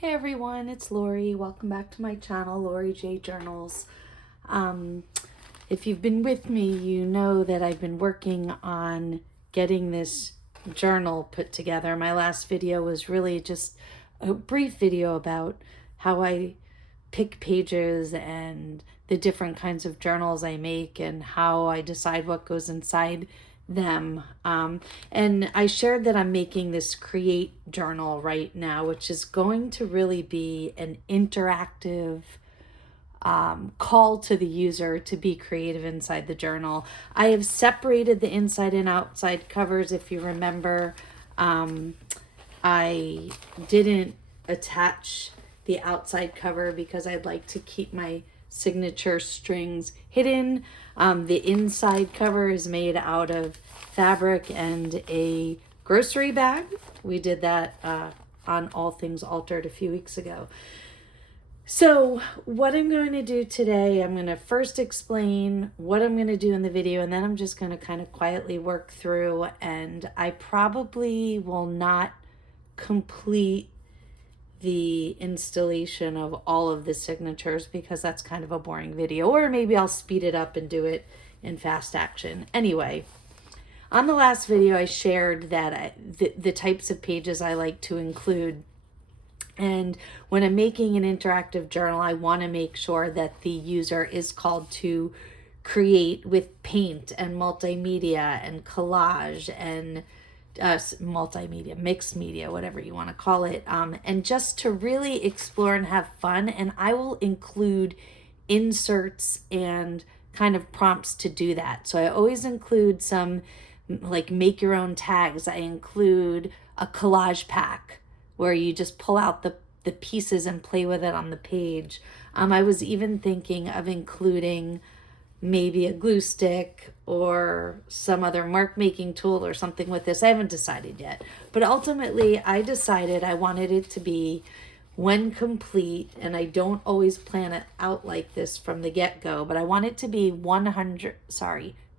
Hey everyone, it's Lori. Welcome back to my channel, Lori J Journals. If you've been with me, you know that I've been working on getting this journal put together. My last video was really just a brief video about how I pick pages and the different kinds of journals I make and how I decide what goes inside them. And I shared that I'm making this Create journal right now, which is going to really be an interactive call to the user to be creative inside the journal. I have separated the inside and outside covers. If you remember, I didn't attach the outside cover because I'd like to keep my signature strings hidden. The inside cover is made out of fabric and a grocery bag. We did that on All Things Altered a few weeks ago. So what I'm going to do today, I'm going to first explain what I'm going to do in the video, and then I'm just going to kind of quietly work through, and I probably will not complete the installation of all of the signatures because that's kind of a boring video, or maybe I'll speed it up and do it in fast action. Anyway, on the last video I shared that the types of pages I like to include, and when I'm making an interactive journal, I want to make sure that the user is called to create with paint and multimedia and collage and multimedia, mixed media, whatever you want to call it, and just to really explore and have fun. And I will include inserts and kind of prompts to do that. So I always include some like make your own tags. I include a collage pack where you just pull out the pieces and play with it on the page. I was even thinking of including maybe a glue stick or some other mark making tool or something with this. I haven't decided yet, but ultimately I decided I wanted it to be, when complete, and I don't always plan it out like this from the get-go, but I want it to be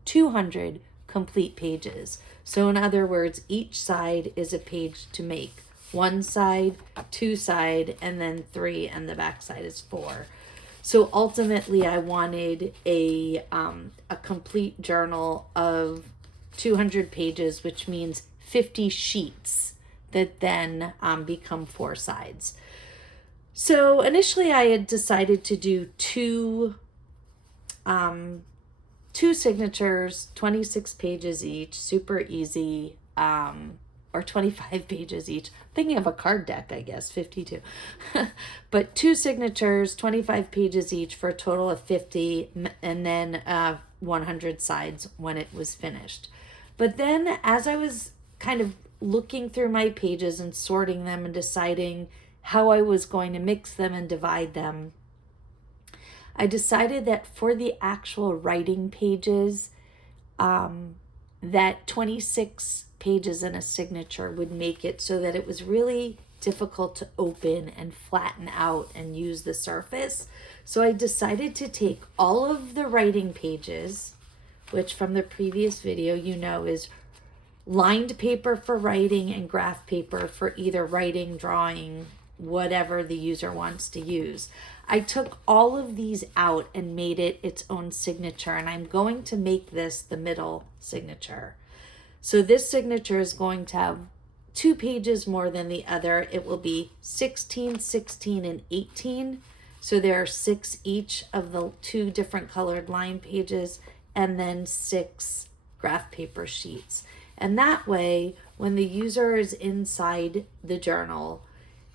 200 complete pages. So in other words, each side is a page to make. One side, two side, and then three, and the back side is 4. So ultimately I wanted a complete journal of 200 pages, which means 50 sheets that then become 4 sides. So initially I had decided to do two signatures, 26 pages each, super easy, or 25 pages each. Thinking of a card deck, I guess, 52. But 2 signatures, 25 pages each for a total of 50, and then 100 sides when it was finished. But then as I was kind of looking through my pages and sorting them and deciding how I was going to mix them and divide them, I decided that for the actual writing pages, that 26 pages in a signature would make it so that it was really difficult to open and flatten out and use the surface. So I decided to take all of the writing pages, which from the previous video you know is lined paper for writing and graph paper for either writing, drawing, whatever the user wants to use. I took all of these out and made it its own signature, and I'm going to make this the middle signature. So this signature is going to have 2 pages more than the other. It will be 16, 16, and 18. So there are 6 each of the 2 different colored line pages, and then 6 graph paper sheets. And that way, when the user is inside the journal,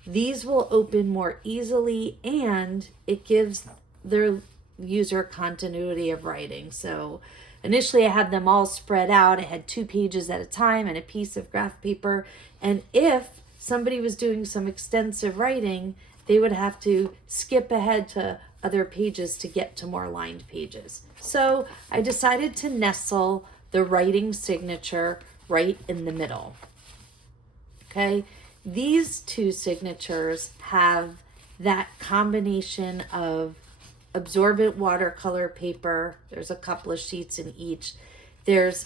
these will open more easily, and it gives their user continuity of writing. So initially I had them all spread out. I had 2 pages at a time and a piece of graph paper. And if somebody was doing some extensive writing, they would have to skip ahead to other pages to get to more lined pages. So I decided to nestle the writing signature right in the middle. Okay, these 2 signatures have that combination of absorbent watercolor paper. There's a couple of sheets in each. There's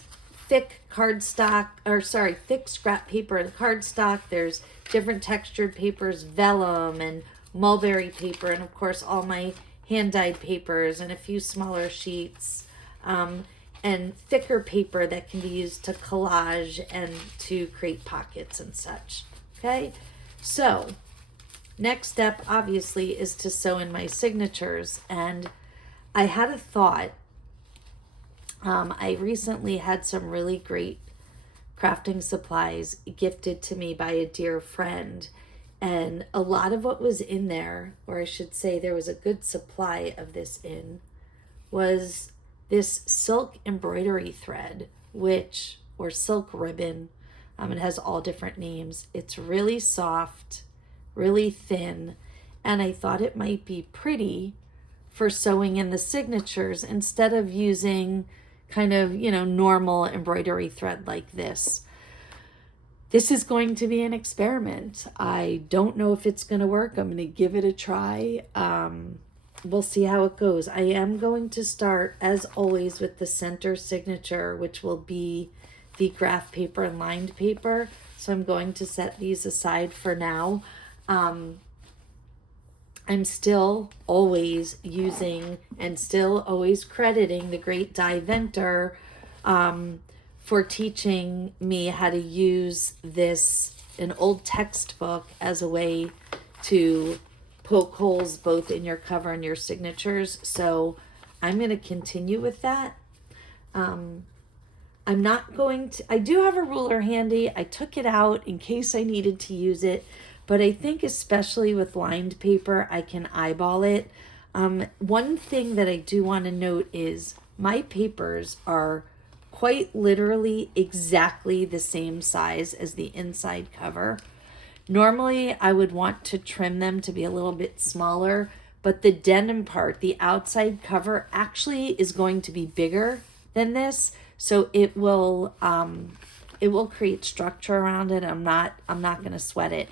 thick thick scrap paper and cardstock. There's different textured papers, vellum and mulberry paper, and of course all my hand-dyed papers and a few smaller sheets, and thicker paper that can be used to collage and to create pockets and such. Okay, so next step obviously is to sew in my signatures, and I had a thought. I recently had some really great crafting supplies gifted to me by a dear friend, and a lot of what was in there, or I should say there was a good supply of this in, was this silk embroidery thread, or silk ribbon. It has all different names. It's really soft, really thin, and I thought it might be pretty for sewing in the signatures instead of using kind of, normal embroidery thread like this. This is going to be an experiment. I don't know if it's going to work. I'm going to give it a try. We'll see how it goes. I am going to start, as always, with the center signature, which will be the graph paper and lined paper. So I'm going to set these aside for now. I'm still always using and still always crediting the great Di Venter for teaching me how to use an old textbook, as a way to poke holes both in your cover and your signatures. So I'm going to continue with that. I'm not going to, I do have a ruler handy. I took it out in case I needed to use it. But I think especially with lined paper, I can eyeball it. One thing that I do want to note is my papers are quite literally exactly the same size as the inside cover. Normally, I would want to trim them to be a little bit smaller, but the denim part, the outside cover, actually is going to be bigger than this. So it will create structure around it. I'm not going to sweat it.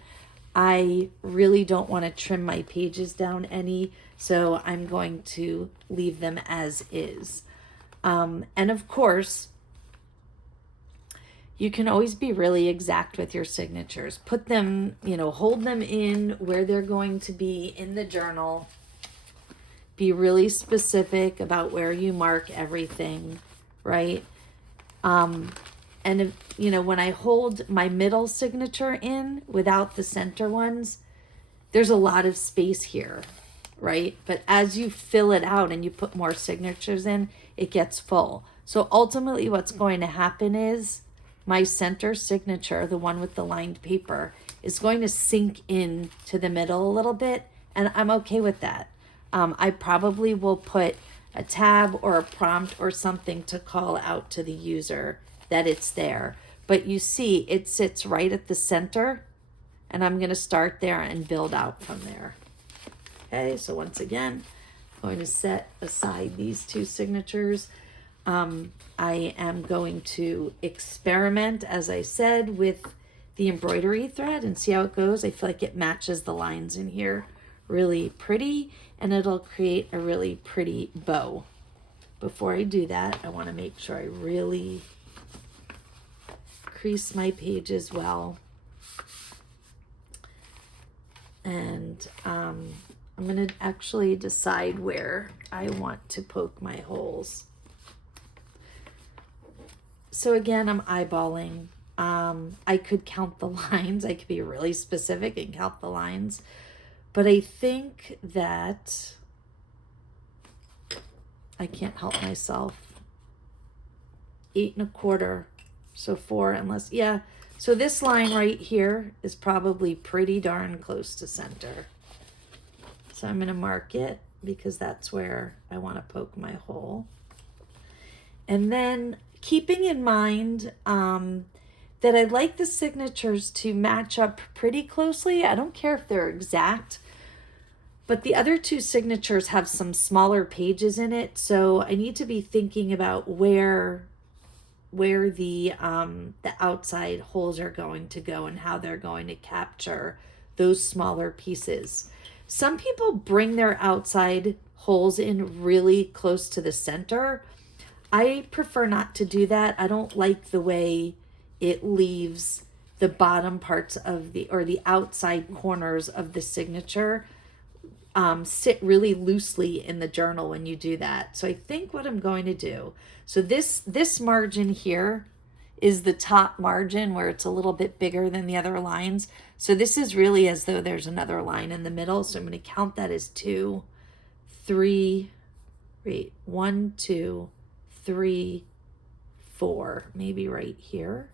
I really don't want to trim my pages down any, so I'm going to leave them as is. And of course, you can always be really exact with your signatures. Put them, hold them in where they're going to be in the journal. Be really specific about where you mark everything, right? And if, when I hold my middle signature in without the center ones, there's a lot of space here, right? But as you fill it out and you put more signatures in, it gets full. So ultimately what's going to happen is my center signature, the one with the lined paper, is going to sink in to the middle a little bit, and I'm okay with that. I probably will put a tab or a prompt or something to call out to the user that it's there. But you see, it sits right at the center, and I'm going to start there and build out from there. Okay, so once again, I'm going to set aside these two signatures. I am going to experiment, as I said, with the embroidery thread and see how it goes. I feel like it matches the lines in here really pretty, and it'll create a really pretty bow. Before I do that, I want to make sure I really crease my pages well. And I'm going to actually decide where I want to poke my holes. So again, I'm eyeballing. I could count the lines. I could be really specific and count the lines. But I think that I can't help myself. 8 1/4. So 4 unless, yeah. So this line right here is probably pretty darn close to center. So I'm going to mark it because that's where I want to poke my hole. And then keeping in mind that I'd like the signatures to match up pretty closely. I don't care if they're exact, but the other two signatures have some smaller pages in it. So I need to be thinking about where the outside holes are going to go and how they're going to capture those smaller pieces. Some people bring their outside holes in really close to the center. I prefer not to do that. I don't like the way it leaves the bottom parts of the, or the outside corners of the signature sit really loosely in the journal when you do that. So I think what I'm going to do, so this margin here is the top margin where it's a little bit bigger than the other lines. So this is really as though there's another line in the middle. So I'm going to count that as 2, 3, wait, 1, 2, 3, 4, maybe right here.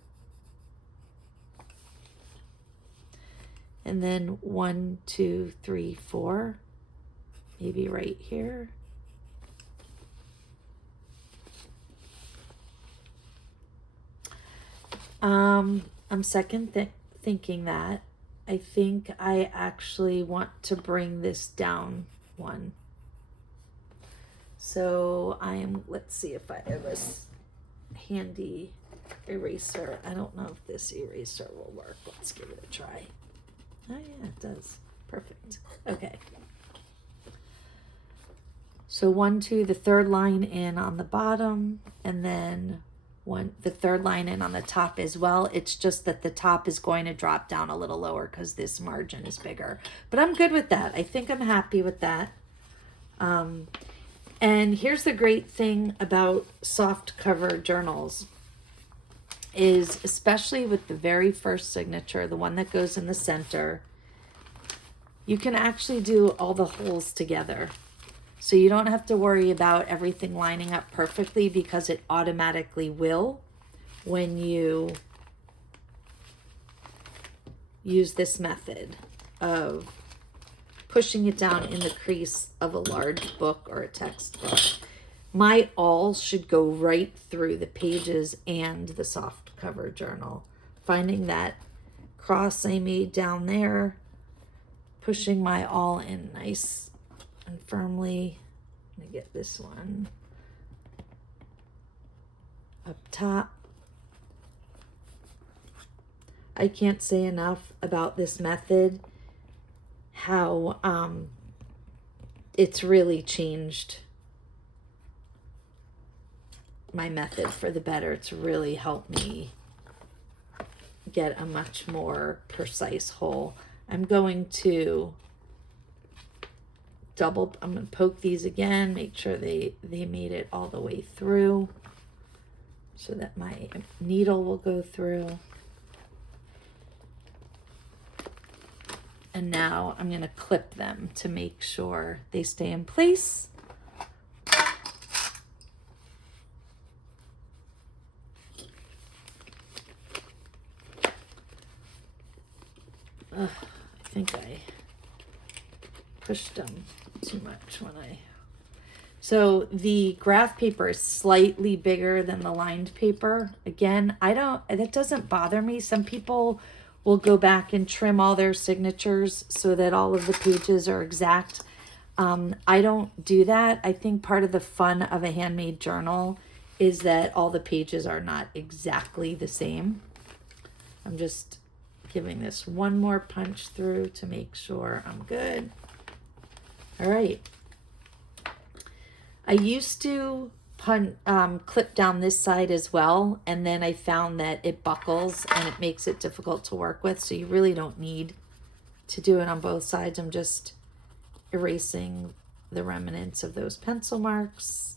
And then 1, 2, 3, 4. Maybe right here. I'm thinking that. I think I actually want to bring this down 1. So let's see if I have a handy eraser. I don't know if this eraser will work. Let's give it a try. Oh yeah, it does. Perfect. Okay. So 1, 2, the third line in on the bottom, and then the third line in on the top as well. It's just that the top is going to drop down a little lower because this margin is bigger. But I'm good with that. I think I'm happy with that. And here's the great thing about soft cover journals is, especially with the very first signature, the one that goes in the center, you can actually do all the holes together. So you don't have to worry about everything lining up perfectly, because it automatically will when you use this method of pushing it down in the crease of a large book or a textbook. My awl should go right through the pages and the soft cover journal. Finding that cross I made down there, pushing my awl in nice and firmly. I'm gonna get this one up top. I can't say enough about this method, how it's really changed my method for the better. It's really helped me get a much more precise hole. I'm going to I'm going to poke these again, make sure they made it all the way through so that my needle will go through. And now I'm going to clip them to make sure they stay in place. I think I pushed them too much so the graph paper is slightly bigger than the lined paper. Again, that doesn't bother me. Some people will go back and trim all their signatures so that all of the pages are exact. I don't do that. I think part of the fun of a handmade journal is that all the pages are not exactly the same. I'm just giving this one more punch through to make sure I'm good. All right. I used to clip down this side as well, and then I found that it buckles and it makes it difficult to work with, so you really don't need to do it on both sides. I'm just erasing the remnants of those pencil marks.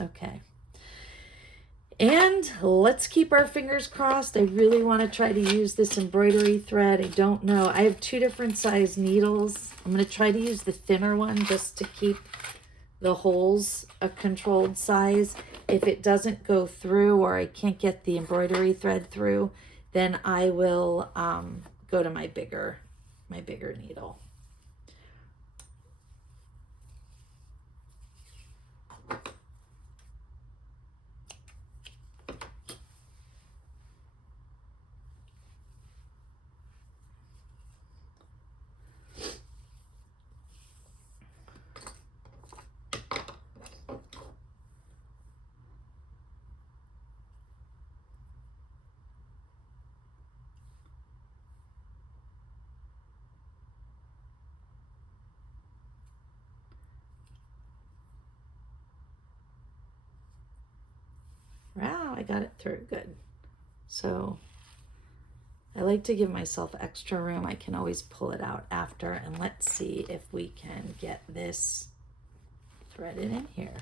Okay. And let's keep our fingers crossed. I really want to try to use this embroidery thread. I don't know. I have 2 different size needles. I'm going to try to use the thinner one just to keep the holes a controlled size. If it doesn't go through, or I can't get the embroidery thread through, then I will go to my bigger needle. I got it through. Good. So I like to give myself extra room. I can always pull it out after. And let's see if we can get this threaded in here.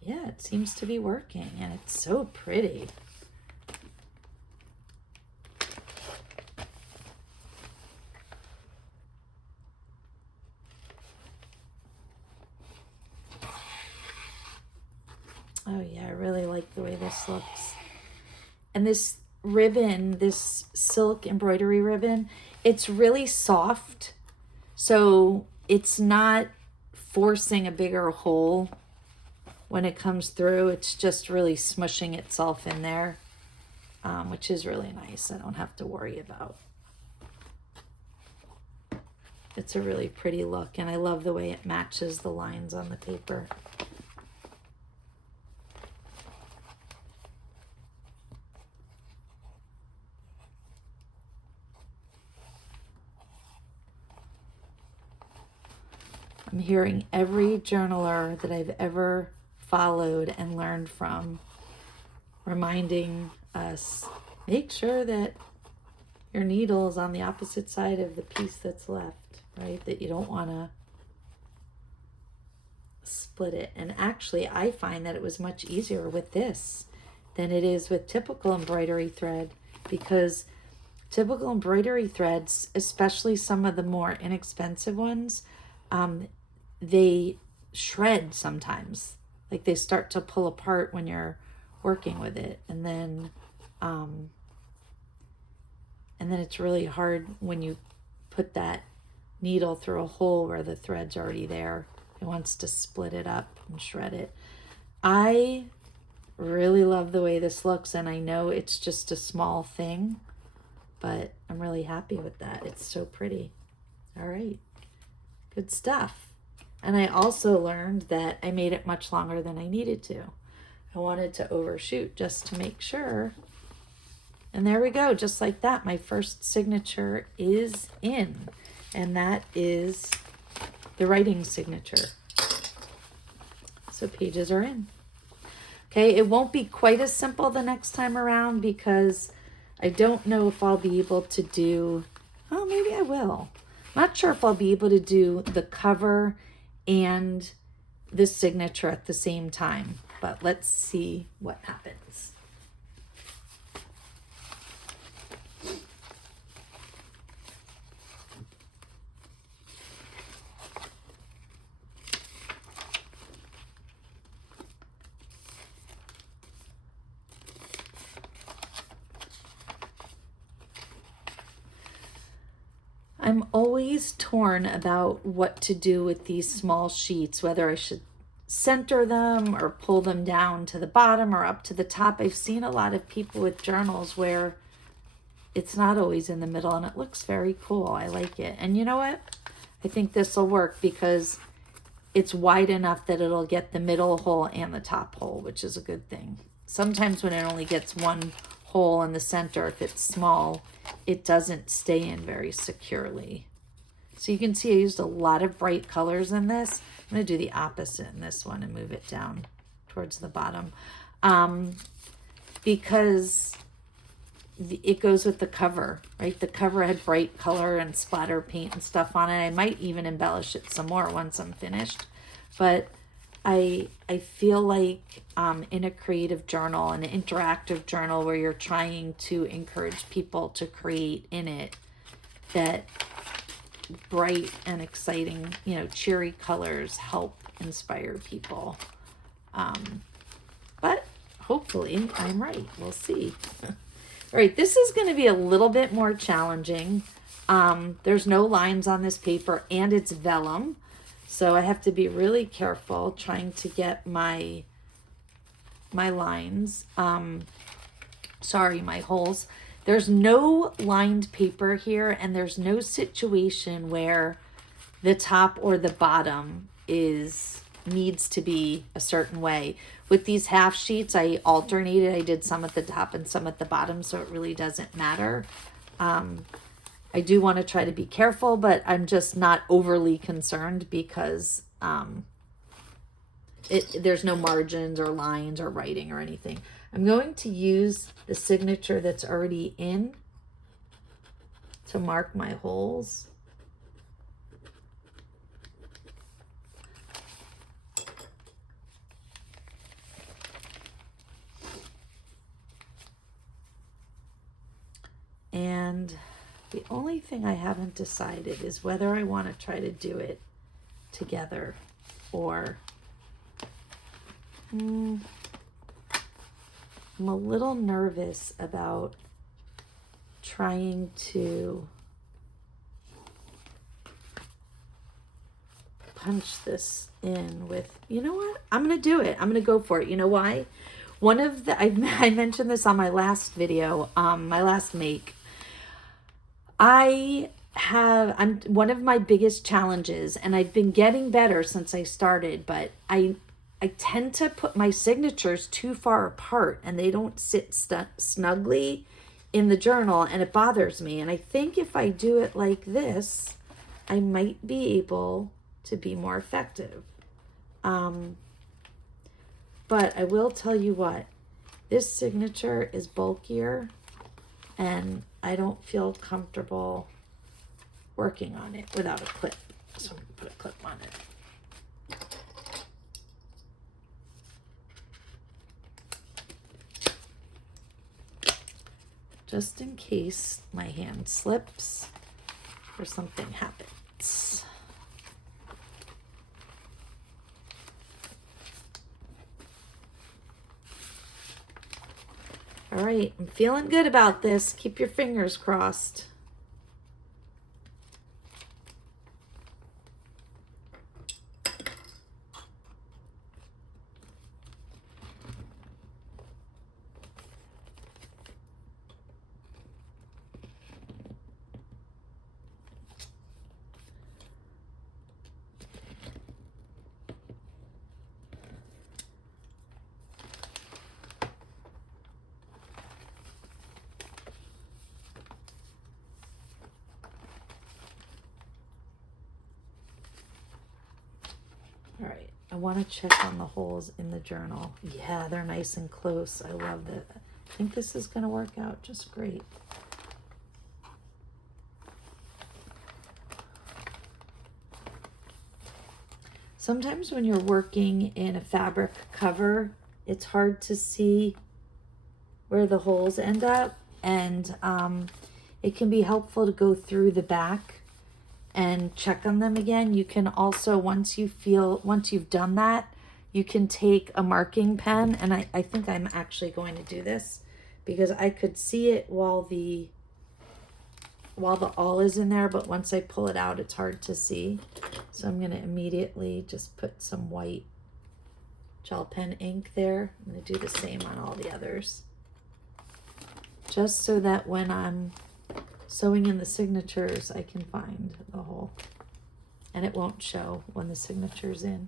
Yeah, it seems to be working, and it's so pretty. Oh yeah, I really like the way this looks. And this ribbon, this silk embroidery ribbon, it's really soft. So it's not forcing a bigger hole when it comes through. It's just really smushing itself in there, which is really nice. I don't have to worry about. It's a really pretty look, and I love the way it matches the lines on the paper. I'm hearing every journaler that I've ever followed and learned from reminding us, make sure that your needle is on the opposite side of the piece that's left, right? That you don't want to split it. And actually, I find that it was much easier with this than it is with typical embroidery thread, because typical embroidery threads, especially some of the more inexpensive ones, they shred sometimes. Like they start to pull apart when you're working with it, and then it's really hard when you put that needle through a hole where the thread's already there. It wants to split it up and shred it. I really love the way this looks, and I know it's just a small thing, but I'm really happy with that. It's so pretty. All right, good stuff. And I also learned that I made it much longer than I needed to. I wanted to overshoot just to make sure. And there we go, just like that. My first signature is in, and that is the writing signature. So pages are in. Okay, it won't be quite as simple the next time around because I don't know if I'll be able to do, oh, maybe I will. Not sure if I'll be able to do the cover and the signature at the same time, but let's see what happens. I'm always torn about what to do with these small sheets, whether I should center them or pull them down to the bottom or up to the top. I've seen a lot of people with journals where it's not always in the middle, and it looks very cool. I like it. And you know what? I think this will work because it's wide enough that it'll get the middle hole and the top hole, which is a good thing. Sometimes when it only gets one hole in the center, if it's small, it doesn't stay in very securely. So you can see I used a lot of bright colors in this. I'm going to do the opposite in this one and move it down towards the bottom, because it goes with the cover, right? The cover had bright color and splatter paint and stuff on it. I might even embellish it some more once I'm finished, but I feel like in a creative journal, an interactive journal where you're trying to encourage people to create in it, that bright and exciting, cheery colors help inspire people. But hopefully I'm right. We'll see. All right, this is going to be a little bit more challenging. There's no lines on this paper, and it's vellum. So I have to be really careful trying to get my lines, my holes. There's no lined paper here, and there's no situation where the top or the bottom needs to be a certain way. With these half sheets, I alternated. I did some at the top and some at the bottom, so it really doesn't matter. I do want to try to be careful, but I'm just not overly concerned because there's no margins or lines or writing or anything. I'm going to use the signature that's already in to mark my holes. And the only thing I haven't decided is whether I want to try to do it together or I'm a little nervous about trying to punch this in with, you know what? I'm going to do it. I'm going to go for it. You know why? One of the, I mentioned this on my last video, my last make. I'm one of my biggest challenges, and I've been getting better since I started, but I tend to put my signatures too far apart and they don't sit snugly in the journal, and it bothers me. And I think if I do it like this, I might be able to be more effective. But I will tell you what, this signature is bulkier and I don't feel comfortable working on it without a clip. So I'm going to put a clip on it. Just in case my hand slips or something happens. All right, I'm feeling good about this. Keep your fingers crossed. All right, I want to check on the holes in the journal. Yeah, they're nice and close. I love that. I think this is going to work out just great. Sometimes when you're working in a fabric cover, it's hard to see where the holes end up, and it can be helpful to go through the back and check on them again. You can also, once you've done that, you can take a marking pen, and I think I'm actually going to do this because I could see it while the awl is in there, but once I pull it out, it's hard to see. So I'm going to immediately just put some white gel pen ink there. I'm going to do the same on all the others, just so that when I'm sewing in the signatures, I can find the hole and it won't show when the signature's in.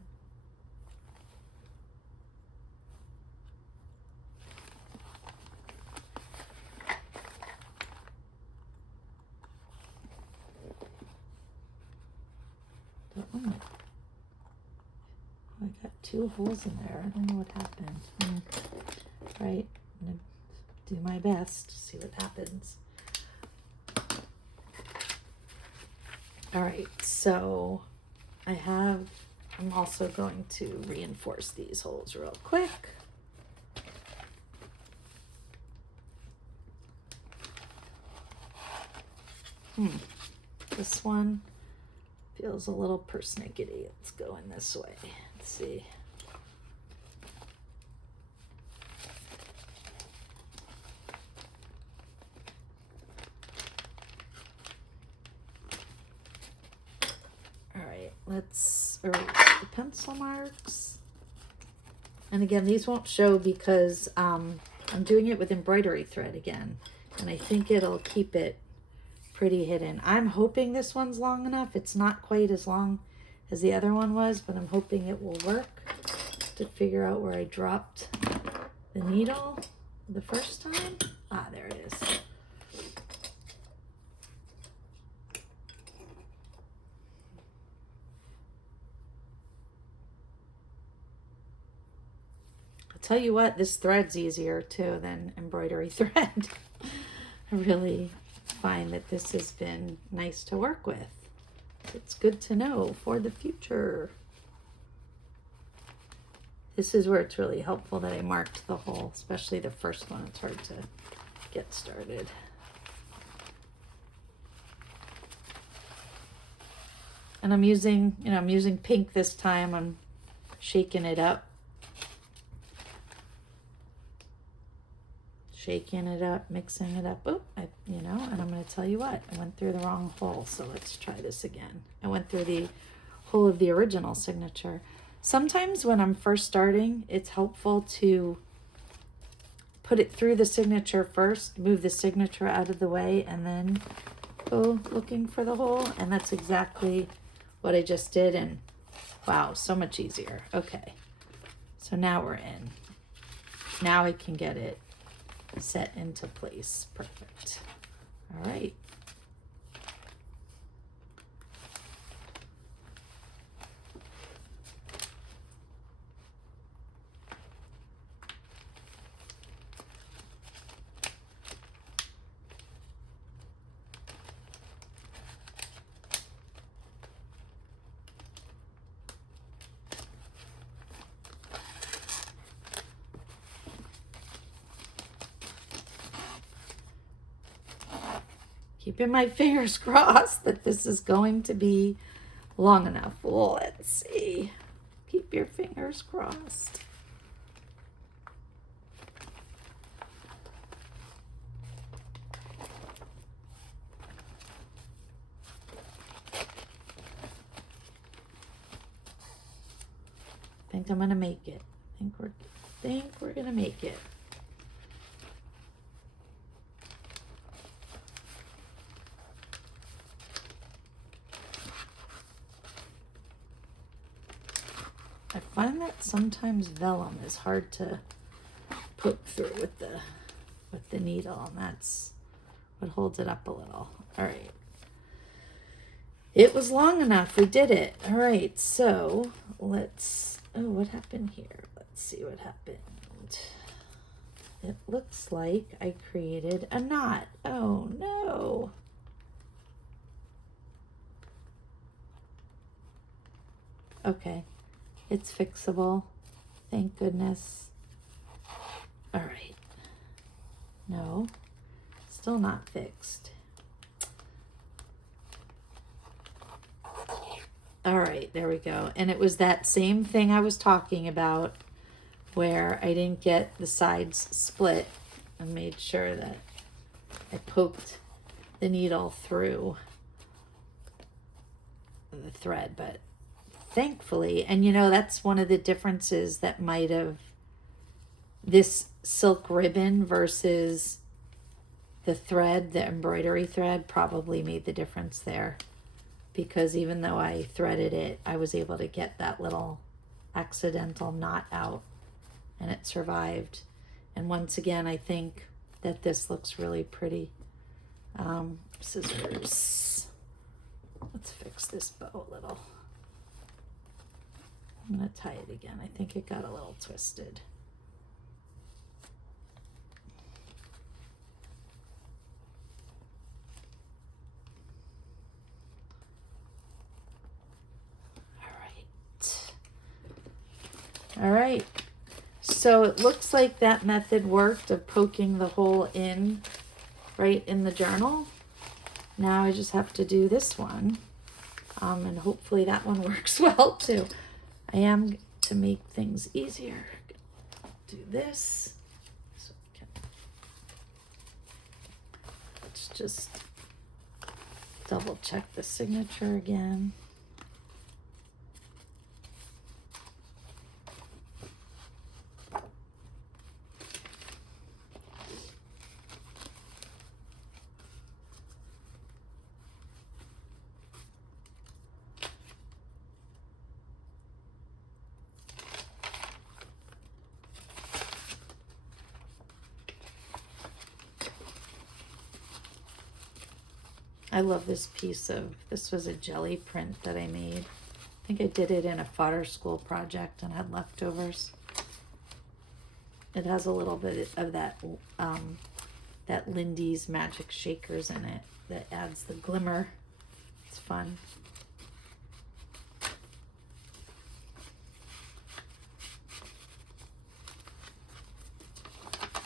Oh, I got 2 holes in there. I don't know what happened. Right, I'm gonna do my best to see what happens. All right, so I'm also going to reinforce these holes real quick. This one feels a little persnickety. Let's go in this way. Let's see. Let's erase the pencil marks. And again, these won't show because I'm doing it with embroidery thread again. And I think it'll keep it pretty hidden. I'm hoping this one's long enough. It's not quite as long as the other one was, but I'm hoping it will work. To figure out where I dropped the needle the first time. Ah, there it is. tell you what, this thread's easier too than embroidery thread. I really find that this has been nice to work with. It's good to know for the future. This is where it's really helpful that I marked the hole, especially the first one. It's hard to get started. And I'm using, I'm using pink this time. I'm shaking it up. Shaking it up, mixing it up. Oh, and I'm going to tell you what, I went through the wrong hole. So let's try this again. I went through the hole of the original signature. Sometimes when I'm first starting, it's helpful to put it through the signature first, move the signature out of the way, and then go looking for the hole. And that's exactly what I just did. And wow, so much easier. Okay, so now we're in. Now I can get it set into place. Perfect. All right. Keeping my fingers crossed that this is going to be long enough. Well, let's see. Keep your fingers crossed. I think I'm gonna make it. I think we're gonna make it. I find that sometimes vellum is hard to poke through with the needle, and that's what holds it up a little. All right. It was long enough. We did it. All right. So let's, what happened here? Let's see what happened. It looks like I created a knot. Oh no. Okay. It's fixable. Thank goodness. All right. No, still not fixed. All right, there we go. And it was that same thing I was talking about where I didn't get the sides split and made sure that I poked the needle through the thread, but thankfully, and that's one of the differences that might have this silk ribbon versus the thread, the embroidery thread probably made the difference there, because even though I threaded it, I was able to get that little accidental knot out and it survived. And once again, I think that this looks really pretty. Scissors. Let's fix this bow a little. I'm going to tie it again. I think it got a little twisted. All right. So it looks like that method worked of poking the hole in right in the journal. Now I just have to do this one. And hopefully that one works well too. I am, to make things easier, do this. So let's just double check the signature again. I love this piece this was a jelly print that I made. I think I did it in a fodder school project and had leftovers. It has a little bit of that that Lindy's Magic Shakers in it that adds the glimmer. It's fun.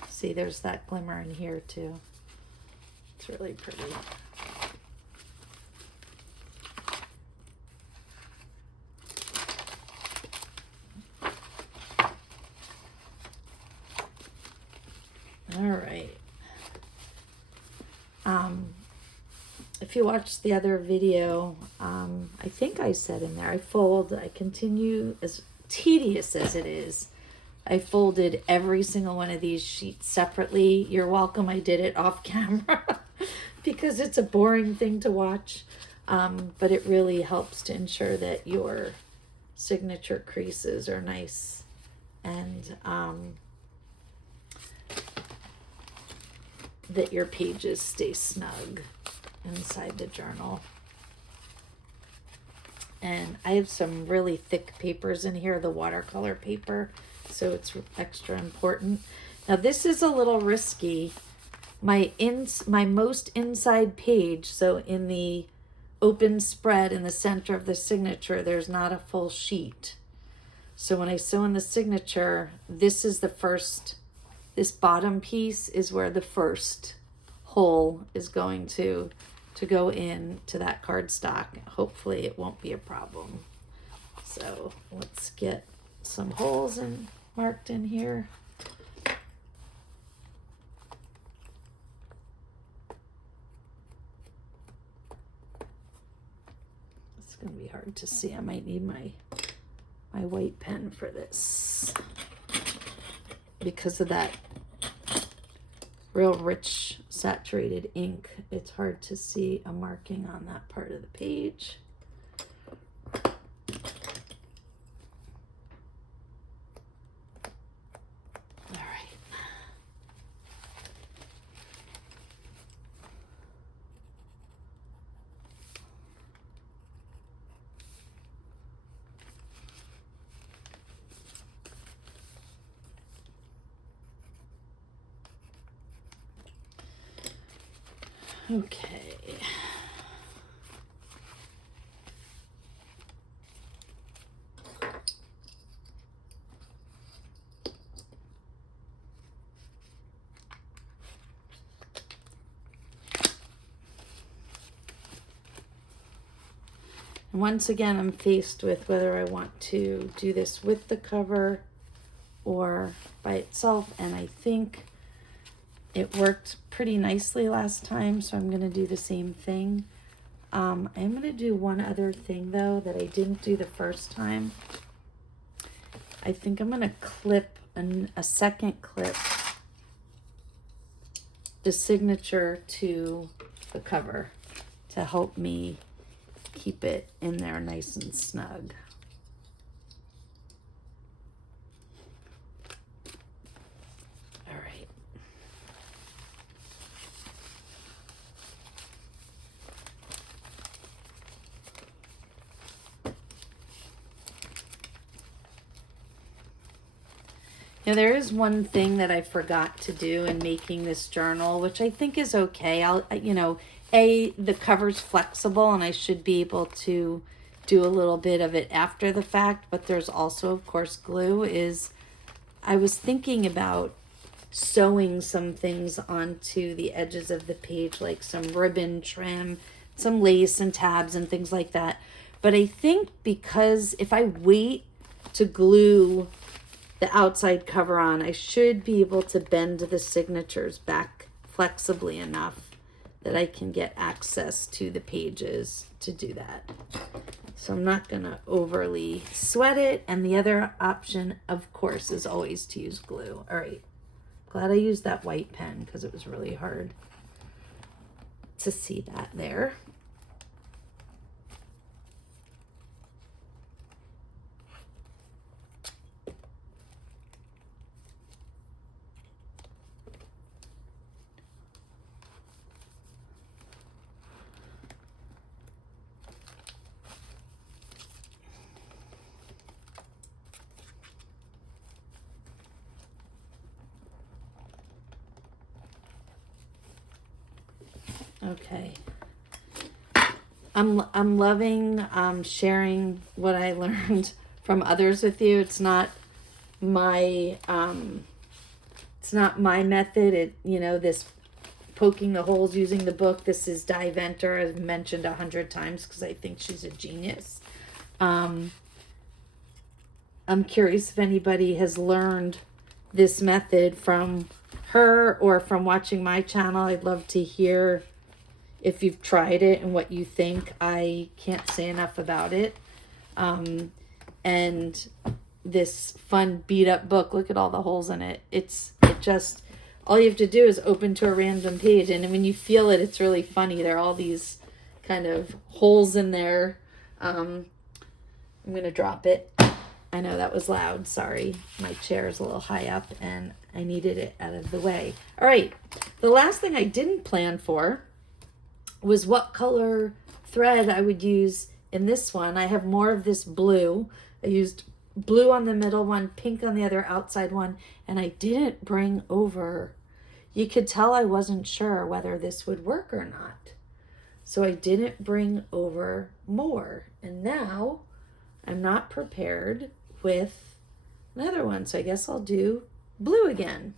See, there's that glimmer in here too. It's really pretty. All right. If you watched the other video, I think I said in there, I continue, as tedious as it is, I folded every single one of these sheets separately. You're welcome I did it off camera because it's a boring thing to watch. But it really helps to ensure that your signature creases are nice and that your pages stay snug inside the journal. And I have some really thick papers in here, the watercolor paper, so it's extra important. Now this is a little risky. My most inside page, so in the open spread in the center of the signature, there's not a full sheet. So when I sew in the signature, this is the first, this bottom piece is where the first hole is going to go in to that cardstock. Hopefully it won't be a problem. So let's get some holes marked in here. It's gonna be hard to see. I might need my white pen for this because of that real rich saturated ink. It's hard to see a marking on that part of the page. All right. Okay. And once again, I'm faced with whether I want to do this with the cover or by itself, and I think it worked pretty nicely last time, so I'm going to do the same thing. I'm going to do one other thing, though, that I didn't do the first time. I think I'm going to clip a second clip the signature to the cover to help me keep it in there nice and snug. Now there is one thing that I forgot to do in making this journal, which I think is okay. The cover's flexible and I should be able to do a little bit of it after the fact, but there's also, of course, glue. I was thinking about sewing some things onto the edges of the page, like some ribbon trim, some lace and tabs and things like that. But I think because if I wait to glue the outside cover on, I should be able to bend the signatures back flexibly enough that I can get access to the pages to do that. So I'm not going to overly sweat it. And the other option, of course, is always to use glue. All right. Glad I used that white pen because it was really hard to see that there. Okay. I'm loving sharing what I learned from others with you. It's not my method. This poking the holes using the book. This is Di Venter. I've mentioned 100 times because I think she's a genius. I'm curious if anybody has learned this method from her or from watching my channel. I'd love to hear if you've tried it and what you think. I can't say enough about it. And this fun beat up book, look at all the holes in it. All you have to do is open to a random page, and when you feel it, it's really funny. There are all these kind of holes in there. I'm gonna drop it. I know that was loud, sorry. My chair is a little high up and I needed it out of the way. All right, the last thing I didn't plan for was what color thread I would use in this one. I have more of this blue. I used blue on the middle one, pink on the other outside one, and I didn't bring over. You could tell I wasn't sure whether this would work or not. So I didn't bring over more. And now I'm not prepared with another one. So I guess I'll do blue again,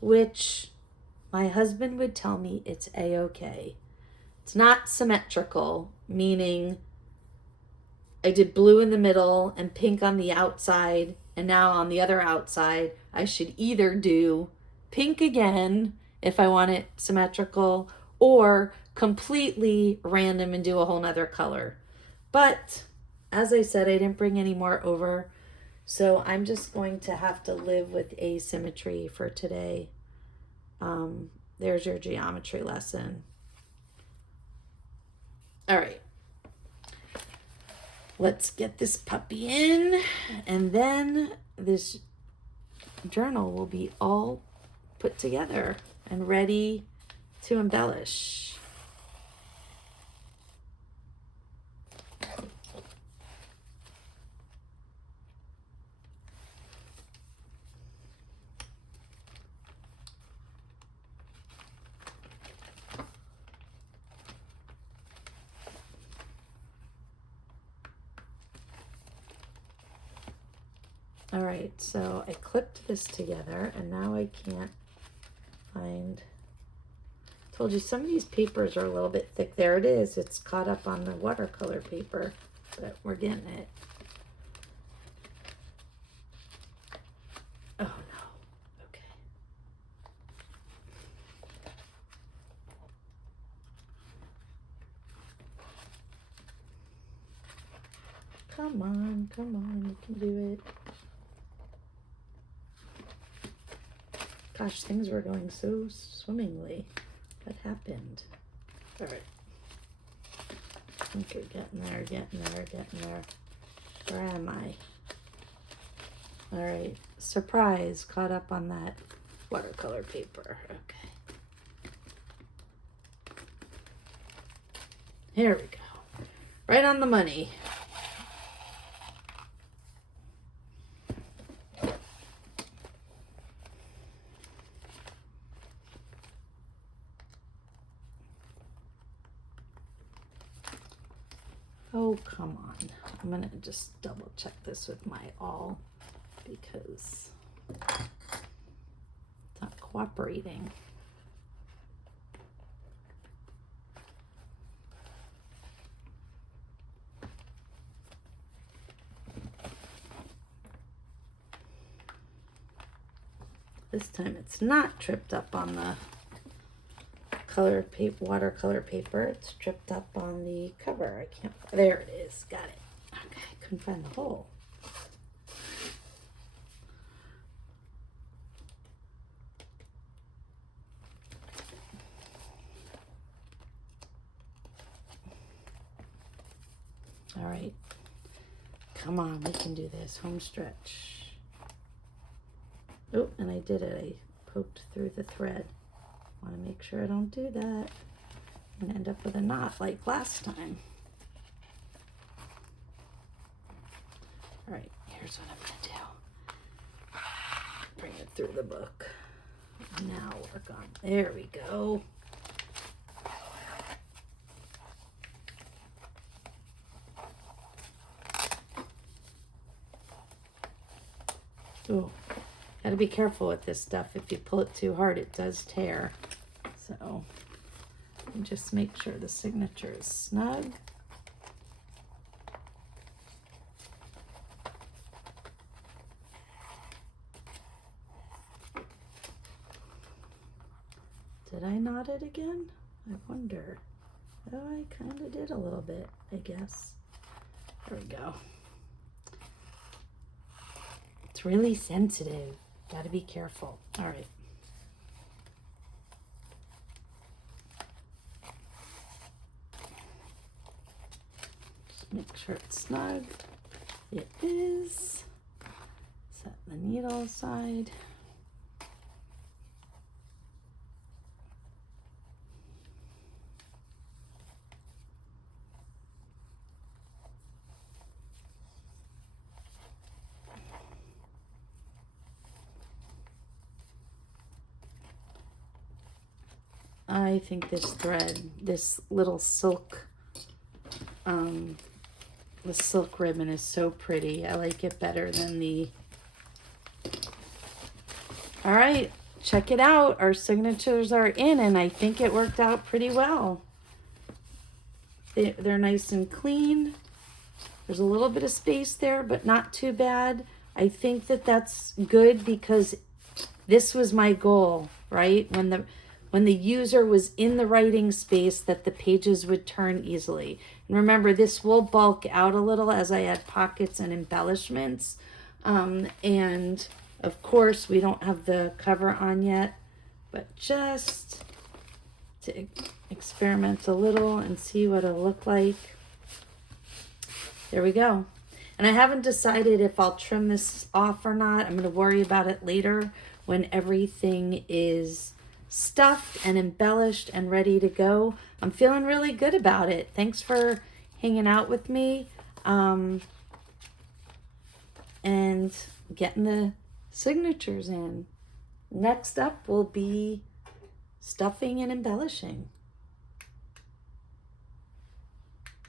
which my husband would tell me it's a-okay. It's not symmetrical, meaning I did blue in the middle and pink on the outside, and now on the other outside, I should either do pink again if I want it symmetrical, or completely random and do a whole nother color. But as I said, I didn't bring any more over, so I'm just going to have to live with asymmetry for today. There's your geometry lesson. All right. Let's get this puppy in, and then this journal will be all put together and ready to embellish. All right, so I clipped this together and now I can't find, told you some of these papers are a little bit thick. There it is. It's caught up on the watercolor paper, but we're getting it. Oh no, okay. Come on, you can do it. Gosh, things were going so swimmingly. What happened? All right. I think we're getting there. Where am I? All right. Surprise, caught up on that watercolor paper. Okay. Here we go. Right on the money. Oh, come on. I'm going to just double check this with my awl because it's not cooperating. This time it's not tripped up on the color paper, watercolor paper. It's tripped up on the cover. I can't, there it is. Got it. Okay, couldn't find the hole. All right. Come on, we can do this. Home stretch. Oh, and I did it. I poked through the thread. Want to make sure I don't do that. I'm going to end up with a knot like last time. All right, here's what I'm going to do. Bring it through the book. Now work on, there we go. Oh, gotta be careful with this stuff. If you pull it too hard, it does tear. So just make sure the signature is snug. Did I knot it again? I wonder. Oh, I kind of did a little bit, I guess. There we go. It's really sensitive. Gotta be careful. All right. Just make sure it's snug. It is. Set the needle aside. I think this thread, this little silk, the silk ribbon is so pretty. I like it better than the... All right, check it out. Our signatures are in, and I think it worked out pretty well. They're nice and clean. There's a little bit of space there, but not too bad. I think that that's good because this was my goal, right? When the user was in the writing space, that the pages would turn easily. And remember, this will bulk out a little as I add pockets and embellishments. And of course, we don't have the cover on yet, but just to experiment a little and see what it'll look like. There we go. And I haven't decided if I'll trim this off or not. I'm going to worry about it later when everything is stuffed and embellished and ready to go. I'm feeling really good about it. Thanks for hanging out with me and getting the signatures in. Next up will be stuffing and embellishing.